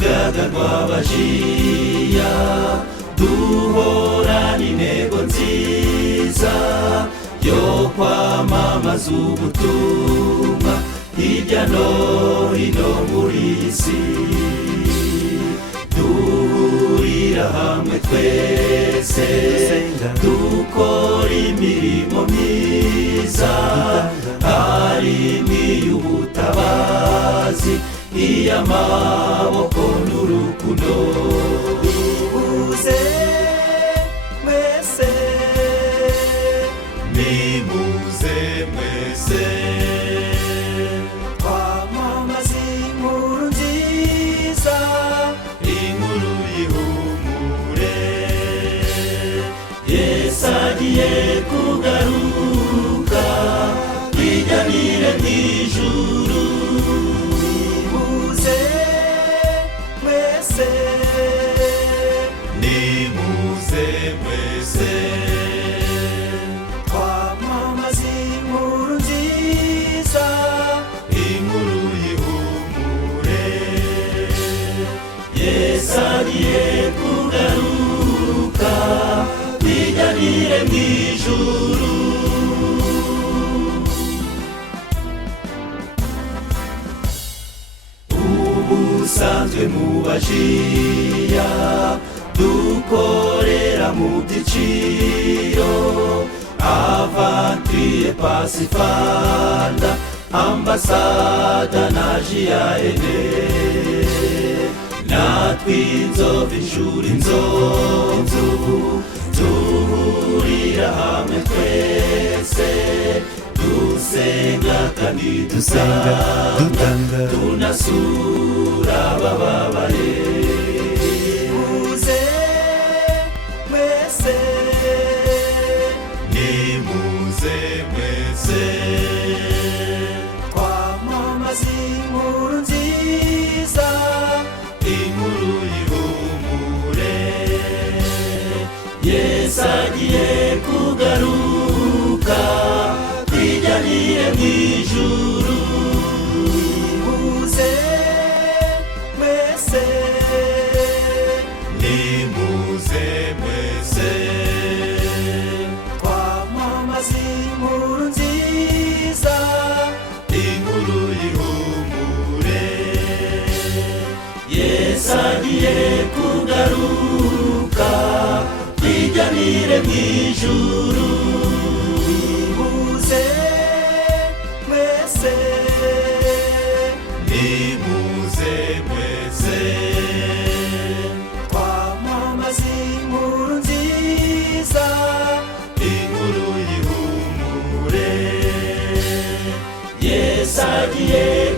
urugaga rw'abajiya duhorana intego nziza yo kwamamaza ubutumwa hirya no hino muri isi. Duhurira hamwe twese dukora imirimo myiza, harimo iy'ubutabazi, iy'amaboko n'urukundo. Nimuze mwese, nimuze mwese, twamamaza inkuru nziza, inkuru y'ihumure. Yesu agiye kugaruka, twijyanire mu ijuru. nimuze mwese, nimuze mwese, twamamaza inkuru nziza, inkuru y'ihumure. Yesu agiye kugaruka, twijyanire mu ijuru. Ubusanzwe mu bajiya dukorera mu byiciro, Avantire, Pasifanda, Ambasada na Jiyene. Natwe inzovu, inshuro inzovu, duhurira hamwe twese, dusenga kandi dusanga, tunasura abababaye. nimuze mwese, nimuze mwese, twamamaza inkuru nziza, inkuru y'ihumure. Yesu agiye kugaruka, twijyanire mu ijuru. nimuze mwese, nimuze mwese, twamamaza inkuru nziza, inkuru y'ihumure. Yesu agiye kugaruka, twijyanire mu ijuru. nimuze mwese, nimuze mwese, twamamaza inkuru nziza, inkuru y'ihumure. Yesu agiye